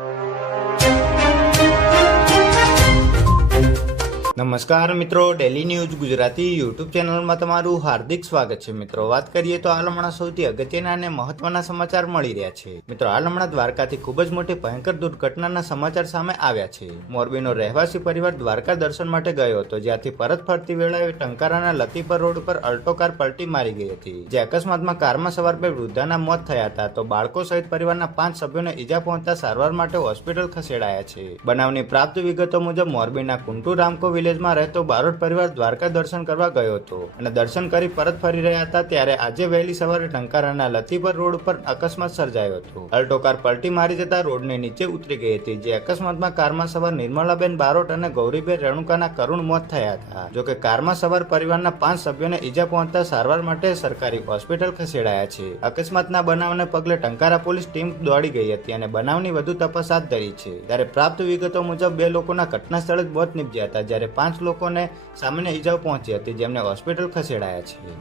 you. નમસ્કાર મિત્રો daily news Gujarati YouTube ચેનલમાં તમારું હાર્દિક સ્વાગત છે. મિત્રો, વાત કરીએ તો હાલ સૌથી અગત્યના અને મહત્વના સમાચાર મળી રહ્યા છે. મિત્રો, હાલ દ્વારકાથી ખૂબ જ મોટી ભયંકર દુર્ઘટનાના સમાચાર સામે આવ્યા છે. મોરબીનો રહેવાસી પરિવાર દ્વારકા દર્શન માટે ગયો હતો, જ્યાંથી પરત ફરતી વેળાએ ટંકારાના લતીપર રોડ ઉપર અલ્ટો કાર પલટી મારી ગઈ હતી. જે અકસ્માતમાં કારમાં સવાર બે વૃદ્ધાના મોત થયા હતા. તો બાળકો સહિત પરિવારના પાંચ સભ્યોને ઈજા પહોંચતા સારવાર માટે હોસ્પિટલ ખસેડાયા છે. બનાવની પ્રાપ્ત વિગતો મુજબ મોરબીના કુંટુ રામકો વિલેજમાં રહેતો બારોટ પરિવાર દ્વારકા દર્શન કરવા ગયો હતો અને દર્શન કરી પરત ફરી રહ્યા હતા ત્યારે આજે વહેલી સવારે ટંકારાના લતીપર રોડ ઉપર અકસ્માત સર્જાયો હતો. અલ્ટો કાર પલટી મારી જતા રોડની નીચે ઉતરી ગઈ હતી, જે અકસ્માતમાં કારમાં સવાર નિર્મલાબેન બારોટ અને ગૌરીબેન રેણુકાના કરુણ મોત થયા હતા. જોકે કારમાં સવાર પરિવારના પાંચ સભ્યોને ઈજા પહોંચતા સારવાર માટે સરકારી હોસ્પિટલ ખસેડાયા છે. અકસ્માતના બનાવને પગલે ટંકારા પોલીસ ટીમ દોડી ગઈ હતી અને બનાવની વધુ તપાસ હાથ ધરી છે. ત્યારે પ્રાપ્ત વિગતો મુજબ બે લોકોના ઘટના સ્થળે જ મોત નીપજ્યા હતા, જ્યારે પાંચ લોકોને સામાન્ય ઈજાઓ પહોંચી હતી જેમને હોસ્પિટલ ખસેડાયા છે.